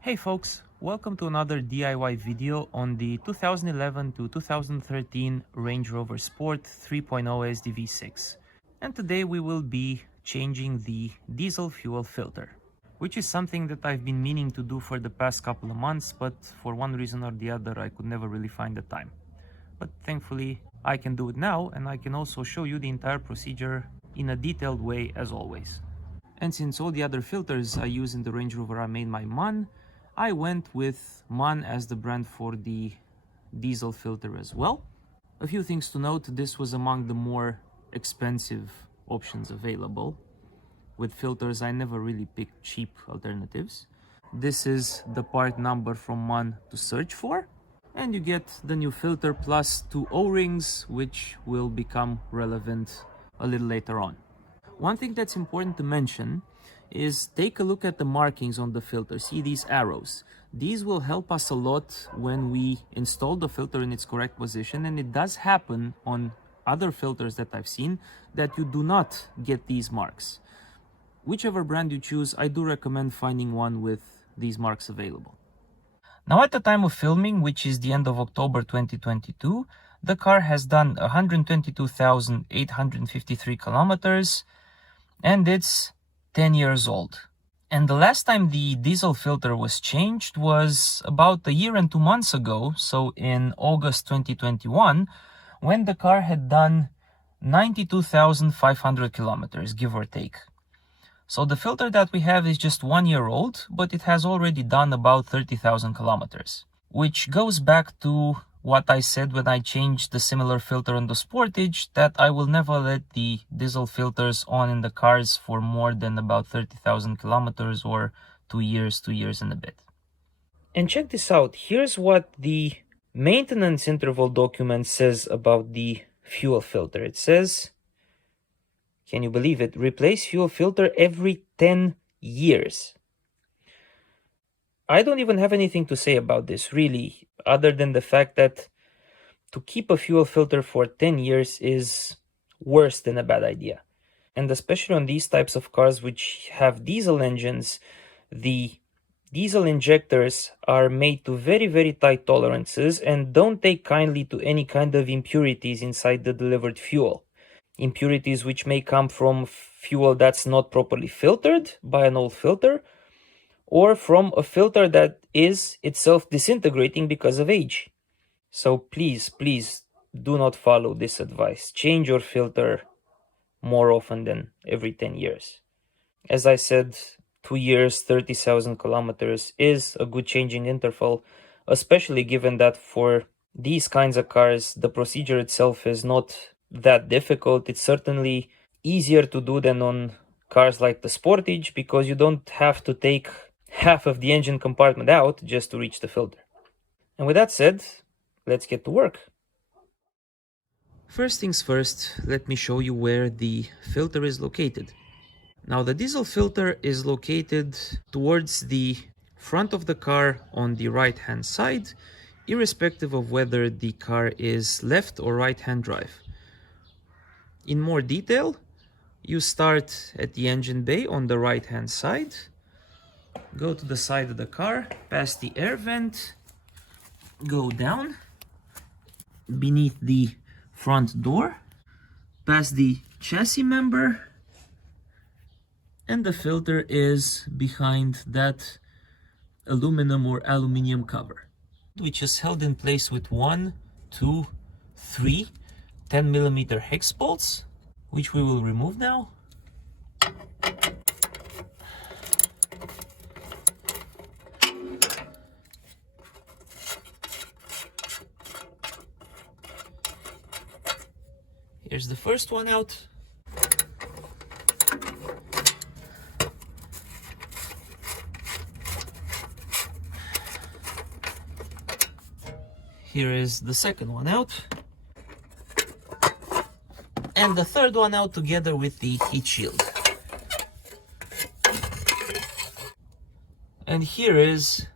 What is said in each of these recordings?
Hey folks, welcome to another DIY video on the 2011 to 2013 Range Rover Sport 3.0 SDV6. And today we will be changing the diesel fuel filter, which is something that I've been meaning to do for the past couple of months, but for one reason or the other I could never really find the time. But thankfully I can do it now, and I can also show you the entire procedure in a detailed way as always. And since all the other filters I use in the Range Rover are made by MAN, I went with MAN as the brand for the diesel filter as well. A few things to note: this was among the more expensive options available. With filters, I never really picked cheap alternatives. This is the part number from MAN to search for, and you get the new filter plus 2 O-rings, which will become relevant a little later on. One thing that's important to mention is take a look at the markings on the filter. See these arrows? These will help us a lot when we install the filter in its correct position, and it does happen on other filters that I've seen that you do not get these marks. Whichever brand you choose, I do recommend finding one with these marks available. Now, at the time of filming, which is the end of October 2022, the car has done 122,853 kilometers, and it's 10 years old. And the last time the diesel filter was changed was about a year and 2 months ago, so in August 2021, when the car had done 92,500 kilometers, give or take. So the filter that we have is just 1 year old, but it has already done about 30,000 kilometers, which goes back to what I said when I changed the similar filter on the Sportage, that I will never let the diesel filters on in the cars for more than about 30,000 kilometers or 2 years and a bit. And check this out. Here's what the maintenance interval document says about the fuel filter. It says, can you believe it? Replace fuel filter every 10 years. I don't even have anything to say about this, really, other than the fact that to keep a fuel filter for 10 years is worse than a bad idea. And especially on these types of cars which have diesel engines, the diesel injectors are made to very, very tight tolerances and don't take kindly to any kind of impurities inside the delivered fuel. Impurities which may come from fuel that's not properly filtered by an old filter, or from a filter that is itself disintegrating because of age. So please do not follow this advice. Change your filter more often than every 10 years. As I said, 2 years, 30,000 kilometers is a good changing interval, especially given that for these kinds of cars, the procedure itself is not that difficult. It's certainly easier to do than on cars like the Sportage, because you don't have to take half of the engine compartment out just to reach the filter. And with that said, let's get to work. First things first, let me show you where the filter is located. Now, the diesel filter is located towards the front of the car on the right hand side, irrespective of whether the car is left or right hand drive. In more detail, you start at the engine bay on the right hand side, go to the side of the car, past the air vent, go down beneath the front door, past the chassis member, and the filter is behind that aluminum or aluminium cover, which is held in place with 1, 2, 3 10mm hex bolts, which we will remove now. Here's the first one out. Here is the second one out. And the third one out together with the heat shield. And here is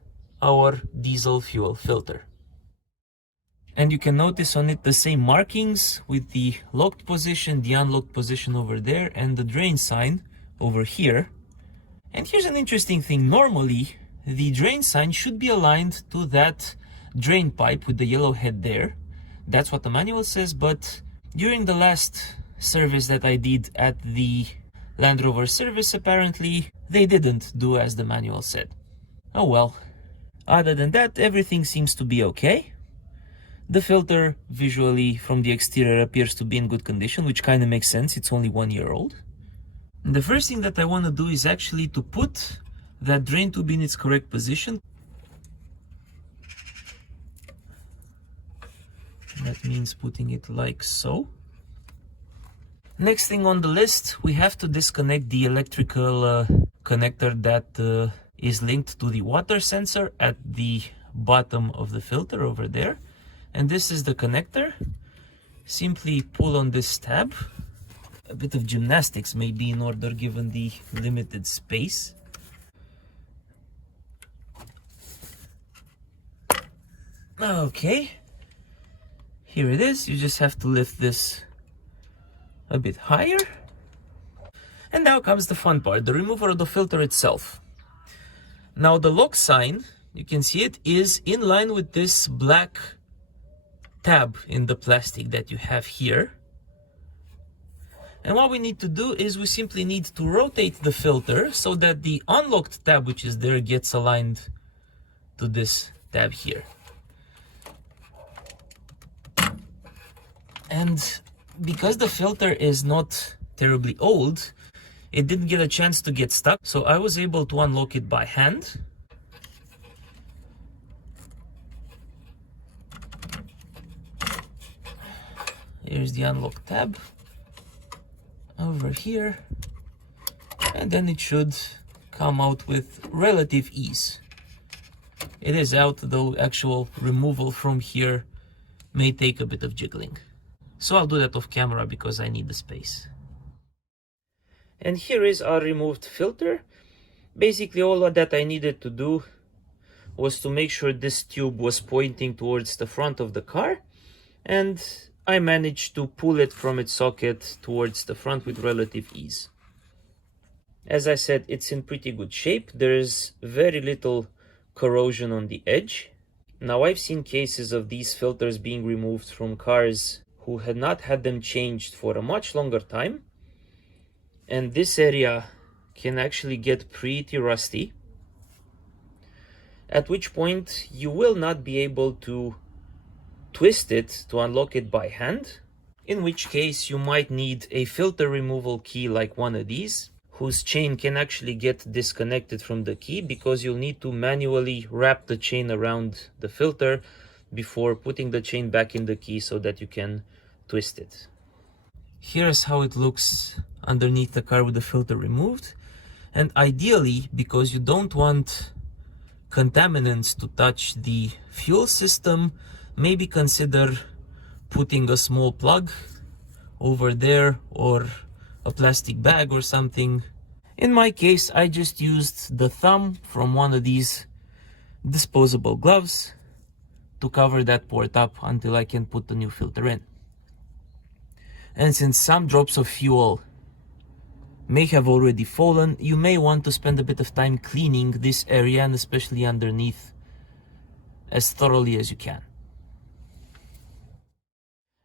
our diesel fuel filter. And you can notice on it the same markings with the locked position, the unlocked position over there, and the drain sign over here. And here's an interesting thing. Normally, the drain sign should be aligned to that drain pipe with the yellow head there. That's what the manual says, but during the last service that I did at the Land Rover service, apparently they didn't do as the manual said. Oh well. Other than that, everything seems to be okay. The filter visually from the exterior appears to be in good condition, which kind of makes sense. It's only 1 year old. And the first thing that I want to do is actually to put that drain tube in its correct position. That means putting it like so. Next thing on the list, we have to disconnect the electrical connector that is linked to the water sensor at the bottom of the filter over there. And this is the connector. Simply pull on this tab. A bit of gymnastics may be in order given the limited space. Okay, here it is. You just have to lift this a bit higher. And now comes the fun part, the removal of the filter itself. Now the lock sign, you can see it, is in line with this black tab in the plastic that you have here. And what we need to do is we simply need to rotate the filter so that the unlocked tab, which is there, gets aligned to this tab here. And because the filter is not terribly old, it didn't get a chance to get stuck, so I was able to unlock it by hand. Here's the unlock tab over here, and then it should come out with relative ease. It is out, though actual removal from here may take a bit of jiggling. So I'll do that off camera because I need the space. And here is our removed filter. Basically all that I needed to do was to make sure this tube was pointing towards the front of the car, and I managed to pull it from its socket towards the front with relative ease. As I said, it's in pretty good shape. There is very little corrosion on the edge. Now I've seen cases of these filters being removed from cars who had not had them changed for a much longer time, and this area can actually get pretty rusty, at which point you will not be able to twist it to unlock it by hand, in which case you might need a filter removal key like one of these, whose chain can actually get disconnected from the key, because you'll need to manually wrap the chain around the filter before putting the chain back in the key so that you can twist it. Here's how it looks underneath the car with the filter removed. And ideally, because you don't want contaminants to touch the fuel system, maybe consider putting a small plug over there or a plastic bag or something. In my case, I just used the thumb from one of these disposable gloves to cover that port up until I can put the new filter in. And since some drops of fuel may have already fallen, you may want to spend a bit of time cleaning this area, and especially underneath, as thoroughly as you can.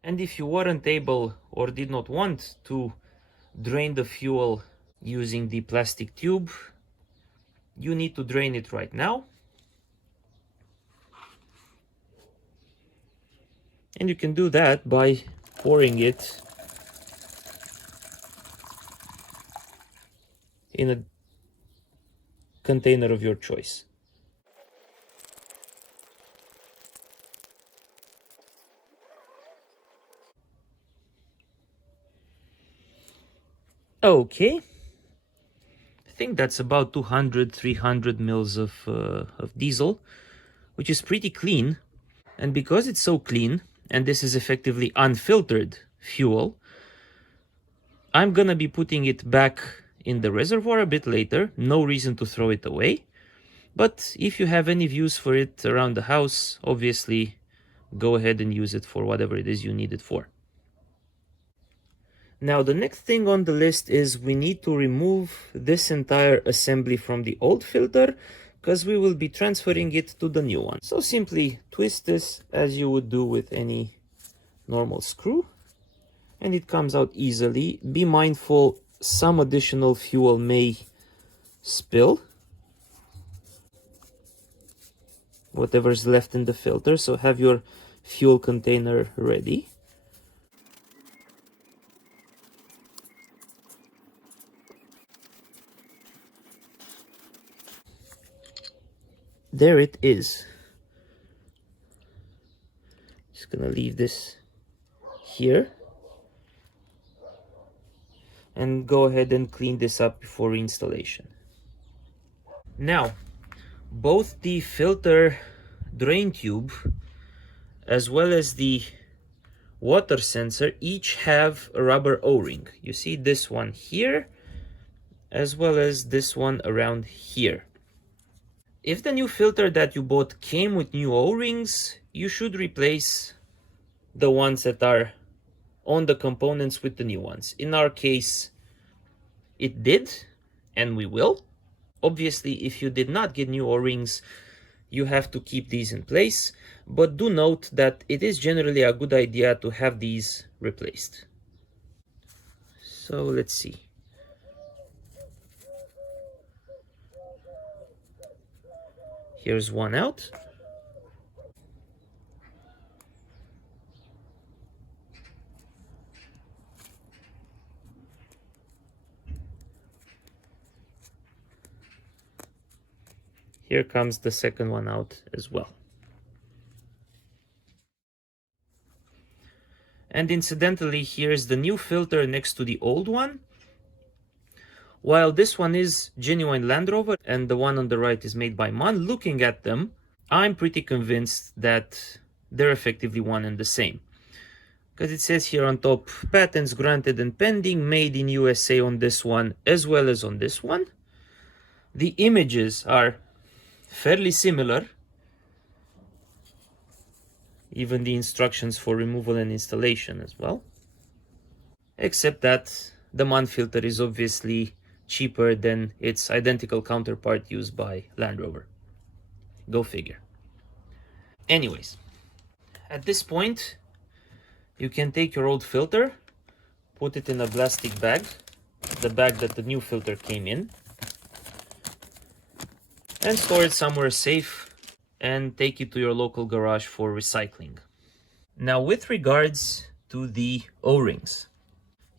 And if you weren't able or did not want to drain the fuel using the plastic tube, you need to drain it right now. And you can do that by pouring it in a container of your choice. Okay, I think that's about 200-300 mils of diesel, which is pretty clean. And because it's so clean, and this is effectively unfiltered fuel, I'm gonna be putting it back in the reservoir a bit later. No reason to throw it away, but if you have any use for it around the house, obviously go ahead and use it for whatever it is you need it for. Now the next thing on the list is we need to remove this entire assembly from the old filter, because we will be transferring it to the new one. So simply twist this as you would do with any normal screw, and it comes out easily. Be mindful, some additional fuel may spill, whatever's left in the filter, so have your fuel container ready. There it is. Just gonna leave this here and go ahead and clean this up before installation. Now, both the filter drain tube as well as the water sensor each have a rubber O-ring. You see this one here as well as this one around here. If the new filter that you bought came with new O-rings, you should replace the ones that are on the components with the new ones. In our case, it did, and we will. Obviously, if you did not get new O-rings, you have to keep these in place, but do note that it is generally a good idea to have these replaced. So let's see. Here's one out. Here comes the second one out as well. And incidentally, here's the new filter next to the old one. While this one is genuine Land Rover and the one on the right is made by MAN, looking at them, I'm pretty convinced that they're effectively one and the same. Because it says here on top, patents granted and pending, made in USA on this one as well as on this one. The images are fairly similar. Even the instructions for removal and installation as well. Except that the MAN filter is obviously cheaper than its identical counterpart used by Land Rover. Go figure. Anyways, at this point, you can take your old filter, put it in a plastic bag, the bag that the new filter came in, and store it somewhere safe and take it to your local garage for recycling. Now, with regards to the O-rings,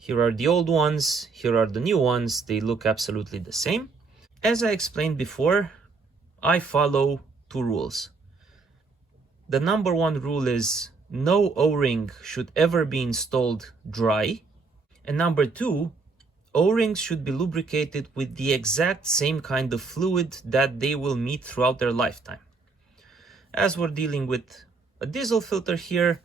here are the old ones, here are the new ones. They look absolutely the same. As I explained before, I follow two rules. The number one rule is no O-ring should ever be installed dry. And number two, O-rings should be lubricated with the exact same kind of fluid that they will meet throughout their lifetime. As we're dealing with a diesel filter here,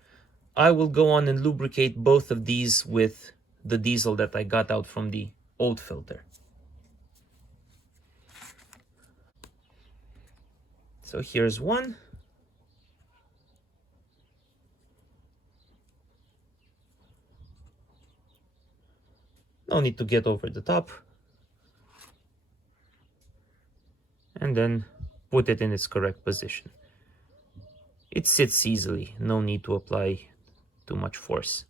I will go on and lubricate both of these with the diesel that I got out from the old filter. So here's one. No need to get over the top. And then put it in its correct position. It sits easily, no need to apply too much force.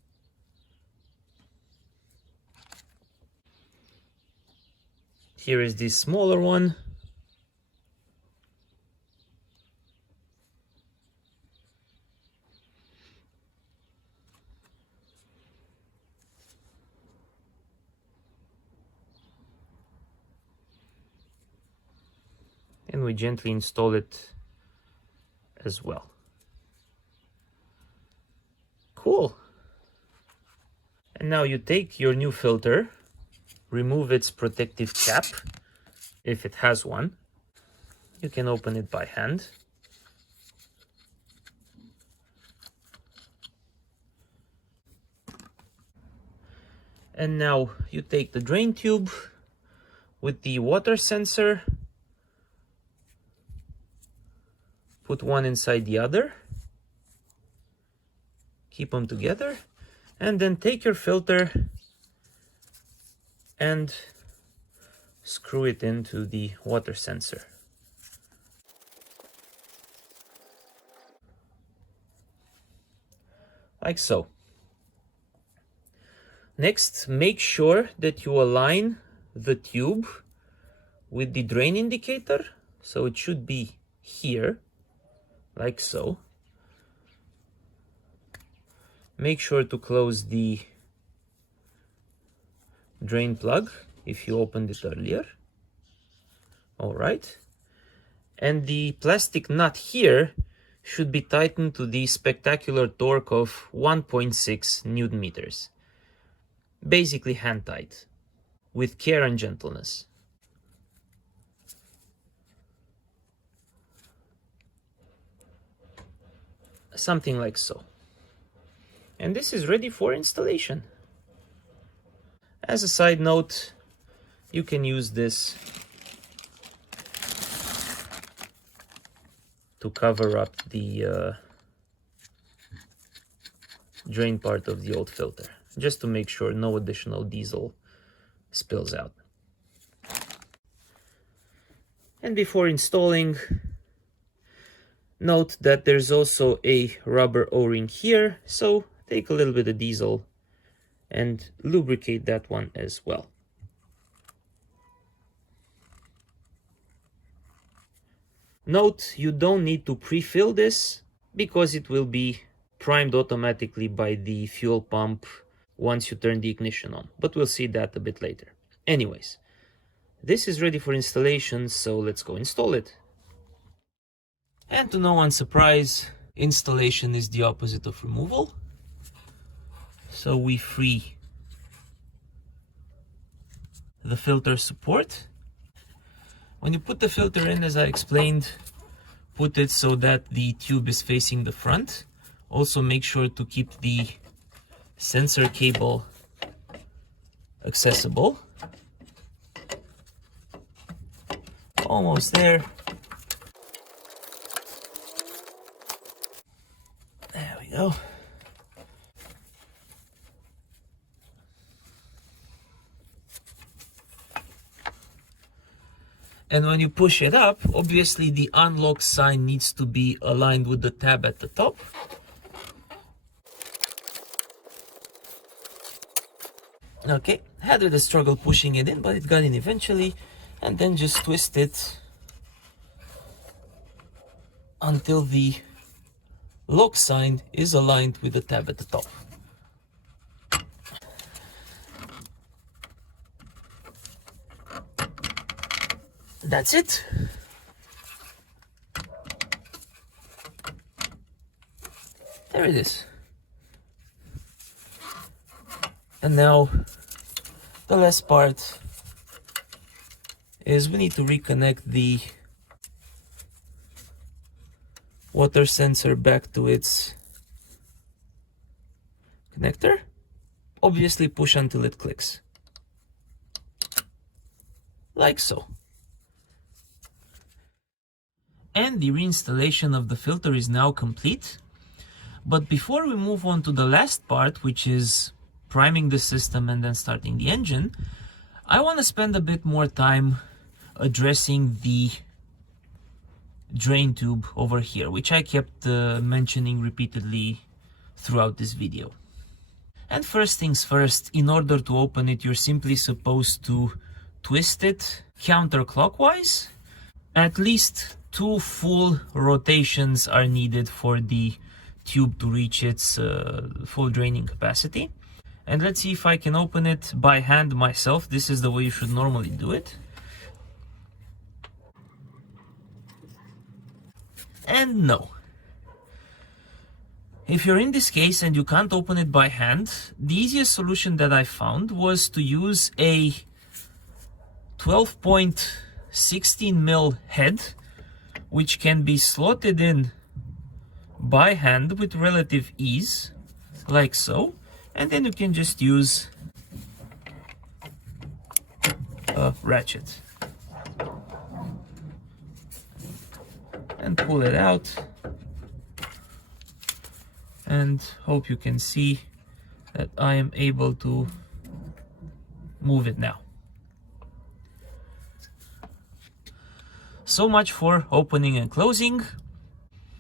Here is this smaller one. And we gently install it as well. Cool. And now you take your new filter, remove its protective cap, if it has one. You can open it by hand. And now you take the drain tube with the water sensor, put one inside the other, keep them together, and then take your filter and screw it into the water sensor. like so. Next, make sure that you align the tube with the drain indicator. So it should be here, like so. Make sure to close the drain plug if you opened it earlier. All right. And the plastic nut here should be tightened to the spectacular torque of 1.6 Newton meters. Basically hand tight, with care and gentleness. Something like so. And this is ready for installation. As a side note, you can use this to cover up the drain part of the old filter, just to make sure no additional diesel spills out. And before installing, note that there's also a rubber O-ring here, so take a little bit of diesel and lubricate that one as well. Note, you don't need to pre-fill this because it will be primed automatically by the fuel pump once you turn the ignition on, but we'll see that a bit later. Anyways, this is ready for installation, so let's go install it. And to no one's surprise, installation is the opposite of removal. So we free the filter support. When you put the filter in, as I explained, put it so that the tube is facing the front. Also make sure to keep the sensor cable accessible. Almost there. There we go. And when you push it up, obviously the unlock sign needs to be aligned with the tab at the top. Okay, had a struggle pushing it in, but it got in eventually. And then just twist it until the lock sign is aligned with the tab at the top. That's it. There it is. And now the last part is we need to reconnect the water sensor back to its connector. Obviously push until it clicks. Like so. And the reinstallation of the filter is now complete. But before we move on to the last part, which is priming the system and then starting the engine, I want to spend a bit more time addressing the drain tube over here, which I kept mentioning repeatedly throughout this video. And first things first, in order to open it, you're simply supposed to twist it counterclockwise. At least 2 full rotations are needed for the tube to reach its full draining capacity. And let's see if I can open it by hand myself. This is the way you should normally do it. And no. If you're in this case and you can't open it by hand, the easiest solution that I found was to use a 12.16 mil head, which can be slotted in by hand with relative ease, like so. And then you can just use a ratchet and pull it out, and hope you can see that I am able to move it now. So much for opening and closing.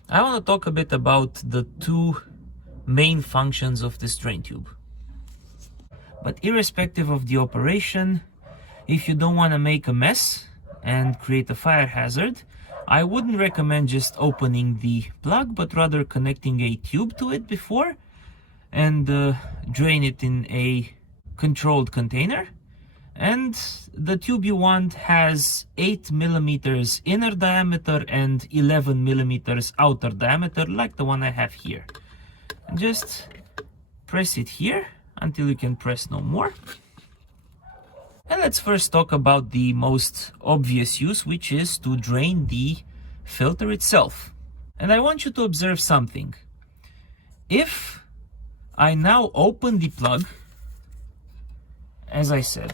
I want to talk a bit about the 2 main functions of this drain tube. But irrespective of the operation, if you don't want to make a mess and create a fire hazard, I wouldn't recommend just opening the plug, but rather connecting a tube to it before and drain it in a controlled container. And the tube you want has 8 millimeters inner diameter and 11 millimeters outer diameter, like the one I have here. And just press it here until you can press no more. And let's first talk about the most obvious use, which is to drain the filter itself. And I want you to observe something. If I now open the plug, as I said,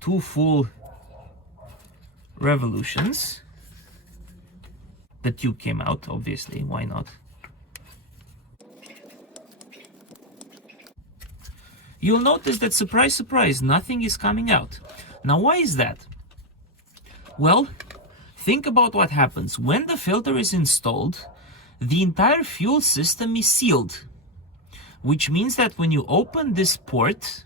2 full revolutions, the tube came out, obviously, why not? You'll notice that, surprise, surprise, nothing is coming out. Now, why is that? Well, think about what happens. When the filter is installed, the entire fuel system is sealed, which means that when you open this port,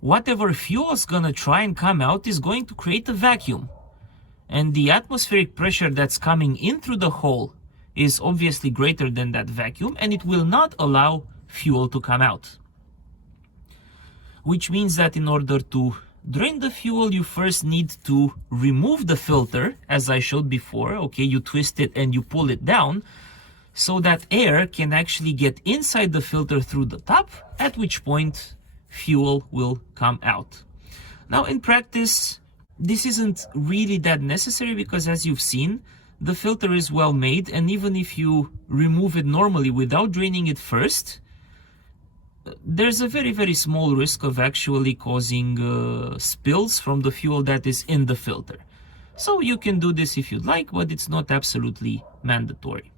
whatever fuel is gonna try and come out is going to create a vacuum. And the atmospheric pressure that's coming in through the hole is obviously greater than that vacuum, and it will not allow fuel to come out. Which means that in order to drain the fuel, you first need to remove the filter, as I showed before. Okay, you twist it and you pull it down so that air can actually get inside the filter through the top, at which point fuel will come out. Now, in practice, this isn't really that necessary because, as you've seen, the filter is well made, and even if you remove it normally without draining it first, there's a very, very small risk of actually causing spills from the fuel that is in the filter. So you can do this if you'd like, but it's not absolutely mandatory.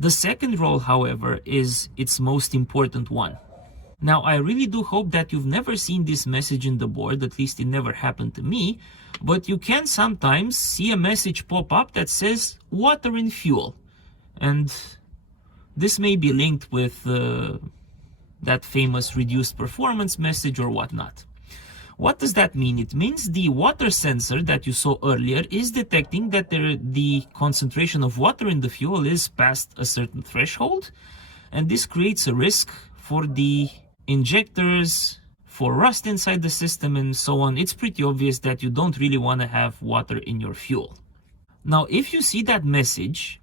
The second role, however, is its most important one. Now, I really do hope that you've never seen this message in the board, at least it never happened to me, but you can sometimes see a message pop up that says water in fuel. And this may be linked with that famous reduced performance message or whatnot. What does that mean? It means the water sensor that you saw earlier is detecting that the concentration of water in the fuel is past a certain threshold, and this creates a risk for the injectors, for rust inside the system, and so on. It's pretty obvious that you don't really want to have water in your fuel. Now, if you see that message,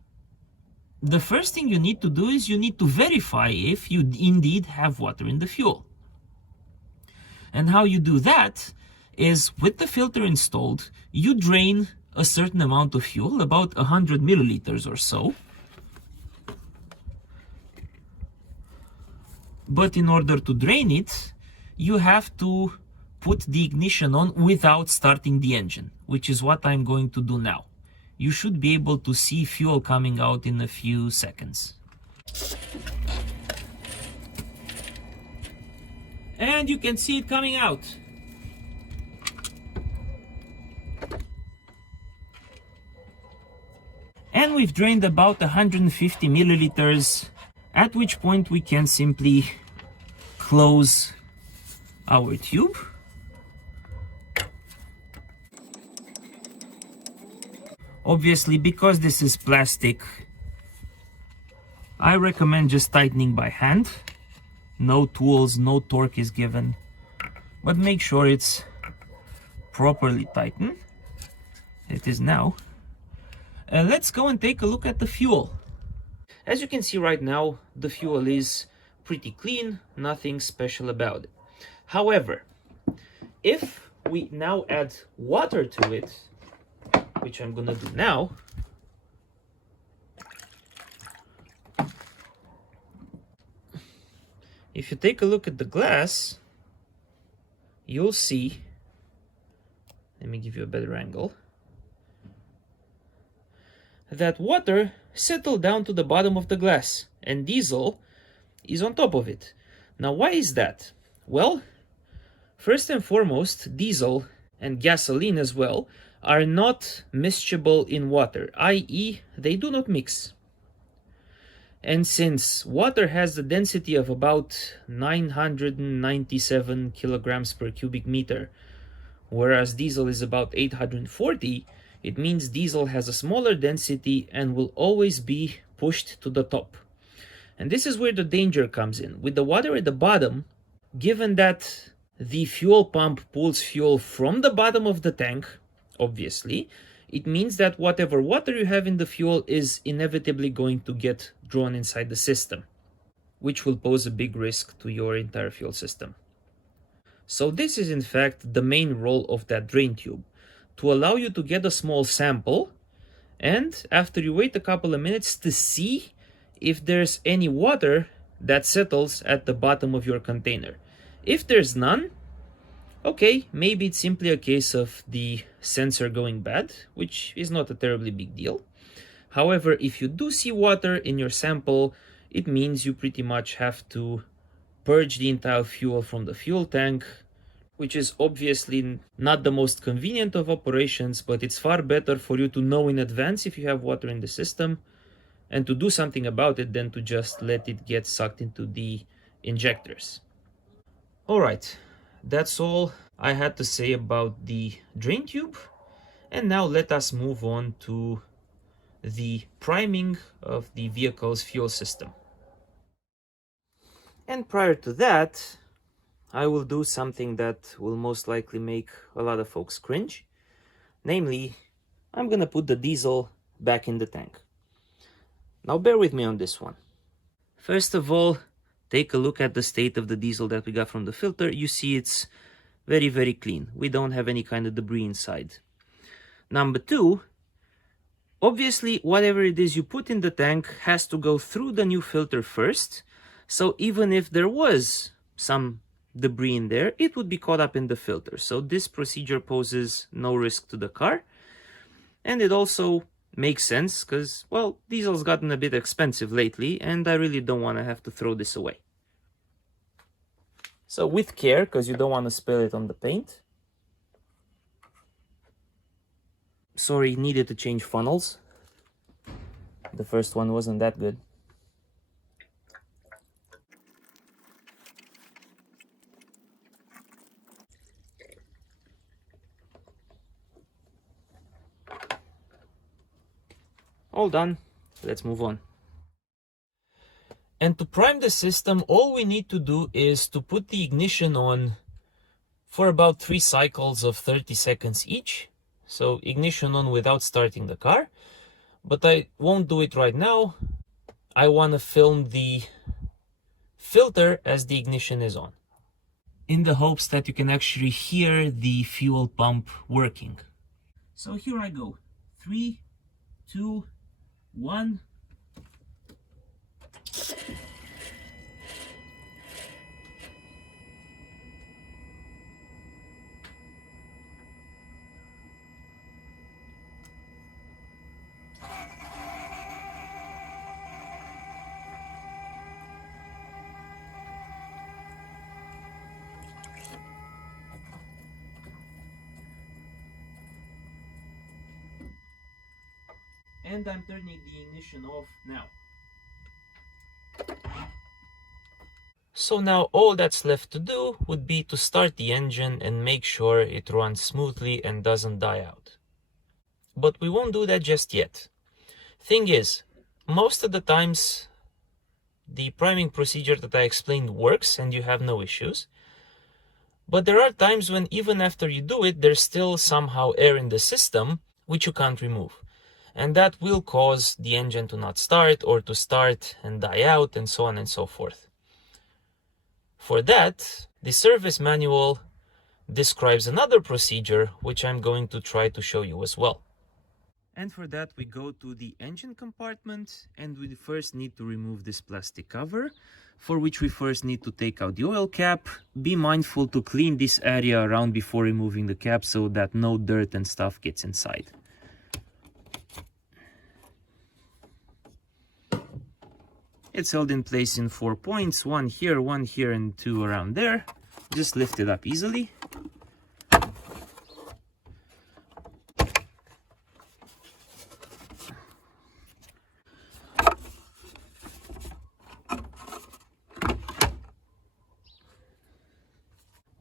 the first thing you need to do is you need to verify if you indeed have water in the fuel. And how you do that is, with the filter installed, you drain a certain amount of fuel, about 100 milliliters or so. But in order to drain it, you have to put the ignition on without starting the engine, which is what I'm going to do now. You should be able to see fuel coming out in a few seconds. And you can see it coming out. And we've drained about 150 milliliters, at which point we can simply close our tube. Obviously, because this is plastic, I recommend just tightening by hand. No tools, no torque is given, but make sure it's properly tightened. It is now. Let's go and take a look at the fuel. As you can see right now, the fuel is pretty clean, nothing special about it. However, if we now add water to it, which I'm gonna do now, if you take a look at the glass, you'll see, let me give you a better angle, that water settled down to the bottom of the glass and diesel is on top of it. Now, why is that? Well, first and foremost, diesel and gasoline as well are not miscible in water, i.e. they do not mix. And since water has the density of about 997 kilograms per cubic meter, whereas diesel is about 840, it means diesel has a smaller density and will always be pushed to the top. And this is where the danger comes in. With the water at the bottom, given that the fuel pump pulls fuel from the bottom of the tank, obviously, it means that whatever water you have in the fuel is inevitably going to get drawn inside the system, which will pose a big risk to your entire fuel system. So this is in fact the main role of that drain tube, to allow you to get a small sample, and after you wait a couple of minutes, to see if there's any water that settles at the bottom of your container. If there's none, okay, maybe it's simply a case of the sensor going bad, which is not a terribly big deal. However, if you do see water in your sample, it means you pretty much have to purge the entire fuel from the fuel tank, which is obviously not the most convenient of operations, but it's far better for you to know in advance if you have water in the system and to do something about it than to just let it get sucked into the injectors. All right, that's all I had to say about the drain tube. And now let us move on to the priming of the vehicle's fuel system. And prior to that, I will do something that will most likely make a lot of folks cringe. Namely, I'm gonna put the diesel back in the tank. Now bear with me on this one. First of all, take a look at the state of the diesel that we got from the filter. You see it's very, very clean. We don't have any kind of debris inside. Number two, obviously whatever it is you put in the tank has to go through the new filter first. So even if there was some debris in there, it would be caught up in the filter. So this procedure poses no risk to the car. And it also makes sense because, well, diesel's gotten a bit expensive lately and I really don't want to have to throw this away. So with care, because you don't want to spill it on the paint. Sorry, needed to change funnels. The first one wasn't that good. All done. Let's move on. And to prime the system, all we need to do is to put the ignition on for about 3 cycles of 30 seconds each. So ignition on without starting the car. But I won't do it right now. I want to film the filter as the ignition is on, in the hopes that you can actually hear the fuel pump working. So here I go. 3, 2, 1. And I'm turning the ignition off now. So now all that's left to do would be to start the engine and make sure it runs smoothly and doesn't die out. But we won't do that just yet. Thing is, most of the times the priming procedure that I explained works and you have no issues. But there are times when even after you do it, there's still somehow air in the system which you can't remove. And that will cause the engine to not start or to start and die out and so on and so forth. For that, the service manual describes another procedure which I'm going to try to show you as well. And for that we go to the engine compartment and we first need to remove this plastic cover, for which we first need to take out the oil cap. Be mindful to clean this area around before removing the cap so that no dirt and stuff gets inside. It's held in place in 4 points, one here, and 2 around there. Just lift it up easily.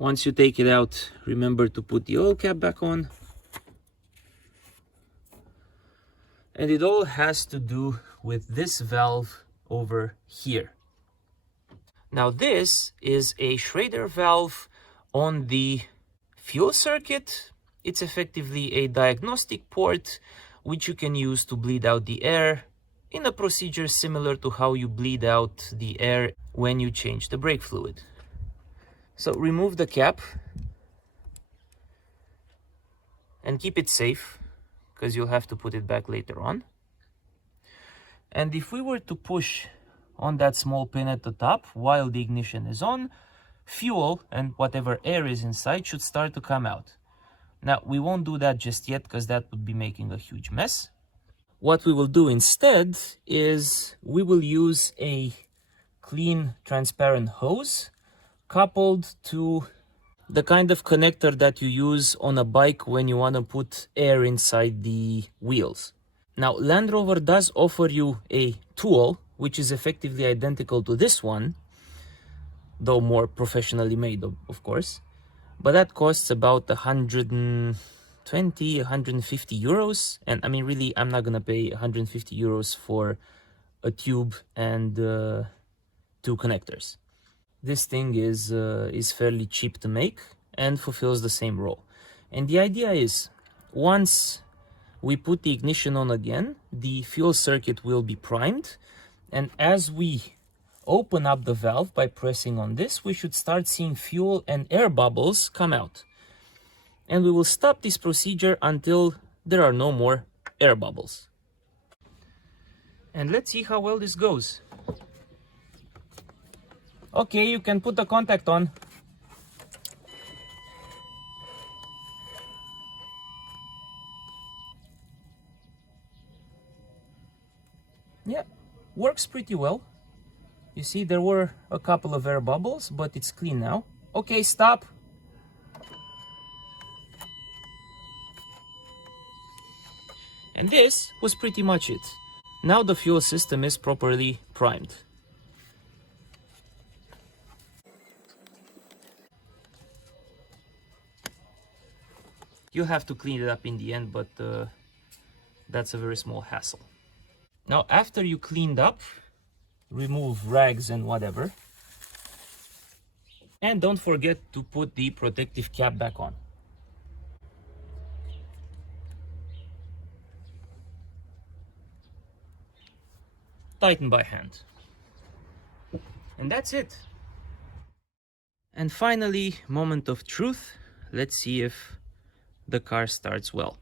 Once you take it out, remember to put the oil cap back on. And it all has to do with this valve over here. Now this is a Schrader valve on the fuel circuit. It's effectively a diagnostic port which you can use to bleed out the air in a procedure similar to how you bleed out the air when you change the brake fluid. So remove the cap and keep it safe, because you'll have to put it back later on. And if we were to push on that small pin at the top while the ignition is on, fuel and whatever air is inside should start to come out. Now, we won't do that just yet because that would be making a huge mess. What we will do instead is we will use a clean transparent hose coupled to the kind of connector that you use on a bike when you want to put air inside the wheels. Now, Land Rover does offer you a tool which is effectively identical to this one, though more professionally made, of course. But that costs about 120, 150 euros. And I mean, really, I'm not going to pay 150 euros for a tube and two connectors. This thing is fairly cheap to make and fulfills the same role. And the idea is, once we put the ignition on again, the fuel circuit will be primed. And as we open up the valve by pressing on this, we should start seeing fuel and air bubbles come out. And we will stop this procedure until there are no more air bubbles. And let's see how well this goes. Okay, you can put the contact on. Yeah, works pretty well. You see, there were a couple of air bubbles, but it's clean now. Okay, stop. And this was pretty much it. Now the fuel system is properly primed. You'll have to clean it up in the end, but that's a very small hassle. Now, after you cleaned up, remove rags and whatever. And don't forget to put the protective cap back on. Tighten by hand. And that's it. And finally, moment of truth. Let's see if the car starts well.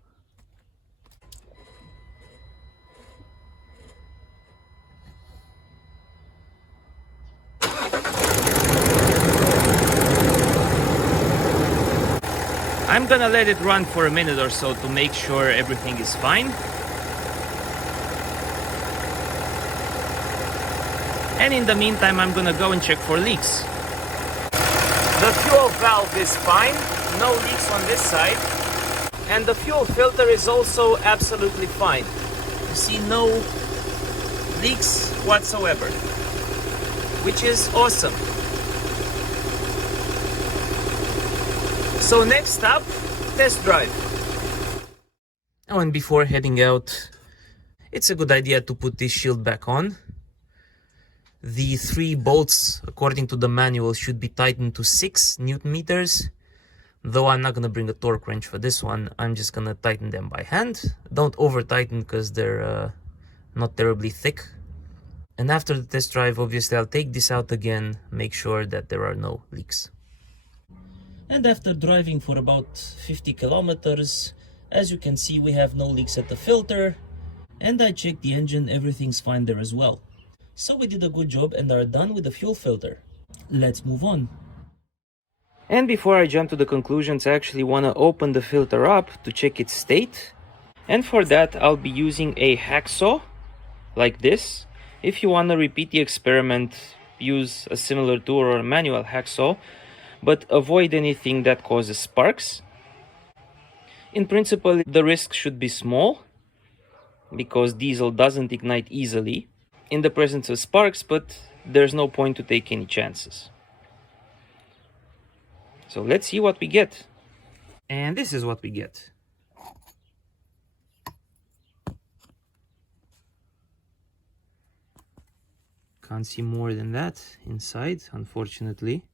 I'm gonna let it run for a minute or so to make sure everything is fine. And in the meantime, I'm gonna go and check for leaks. The fuel valve is fine, no leaks on this side. And the fuel filter is also absolutely fine. You see no leaks whatsoever, which is awesome. So next up, test drive. Oh, and before heading out, it's a good idea to put this shield back on. The 3 bolts, according to the manual, should be tightened to 6 Newton meters. Though I'm not going to bring a torque wrench for this one, I'm just going to tighten them by hand. Don't over tighten because they're not terribly thick. And after the test drive, obviously I'll take this out again, make sure that there are no leaks. And after driving for about 50 kilometers, as you can see, we have no leaks at the filter. And I checked the engine, everything's fine there as well. So we did a good job and are done with the fuel filter. Let's move on. And before I jump to the conclusions, I actually want to open the filter up to check its state. And for that, I'll be using a hacksaw like this. If you want to repeat the experiment, use a similar tool or a manual hacksaw, but avoid anything that causes sparks. In principle, the risk should be small because diesel doesn't ignite easily in the presence of sparks, but there's no point to take any chances. So let's see what we get. And this is what we get. Can't see more than that inside, unfortunately.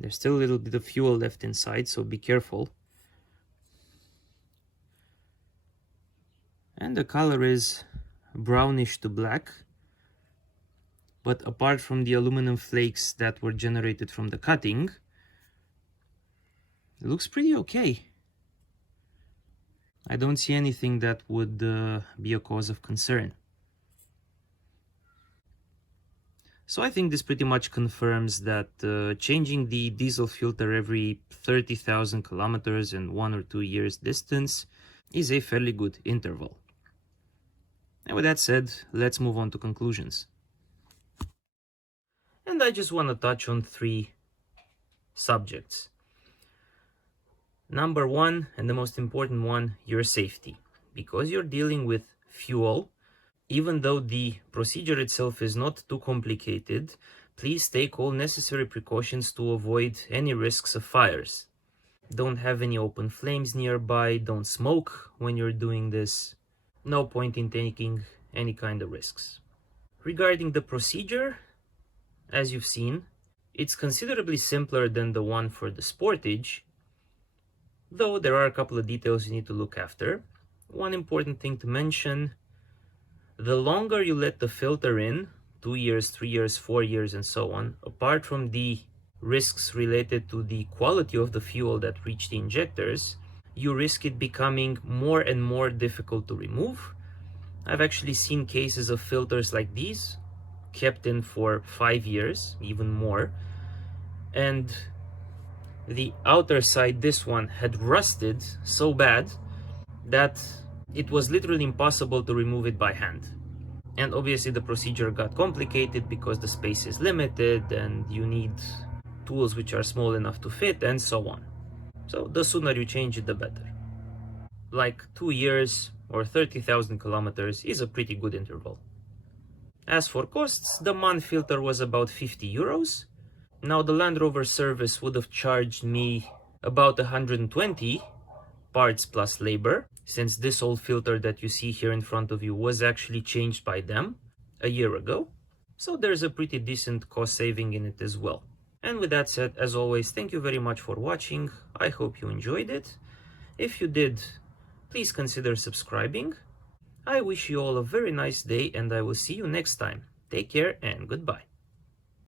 There's still a little bit of fuel left inside, so be careful. And the color is brownish to black. But apart from the aluminum flakes that were generated from the cutting, it looks pretty okay. I don't see anything that would be a cause of concern. So I think this pretty much confirms that changing the diesel filter every 30,000 kilometers and 1 or 2 years distance is a fairly good interval. And with that said, let's move on to conclusions. And I just want to touch on 3 subjects. Number 1, and the most important one, your safety. Because you're dealing with fuel, even though the procedure itself is not too complicated, please take all necessary precautions to avoid any risks of fires. Don't have any open flames nearby, don't smoke when you're doing this. No point in taking any kind of risks. Regarding the procedure, as you've seen, it's considerably simpler than the one for the Sportage, though there are a couple of details you need to look after. One important thing to mention: the longer you let the filter in, 2 years, 3 years, 4 years, and so on, apart from the risks related to the quality of the fuel that reach the injectors, you risk it becoming more and more difficult to remove. I've actually seen cases of filters like these kept in for 5 years, even more, and the outer side, this one, had rusted so bad that it was literally impossible to remove it by hand. And obviously the procedure got complicated because the space is limited and you need tools which are small enough to fit, and so on. So the sooner you change it, the better. Like 2 years or 30,000 kilometers is a pretty good interval. As for costs, the MAN filter was about 50 euros. Now the Land Rover service would have charged me about 120 parts plus labor, since this old filter that you see here in front of you was actually changed by them a year ago. So there's a pretty decent cost saving in it as well. And with that said, as always, thank you very much for watching. I hope you enjoyed it. If you did, please consider subscribing. I wish you all a very nice day, and I will see you next time. Take care and goodbye.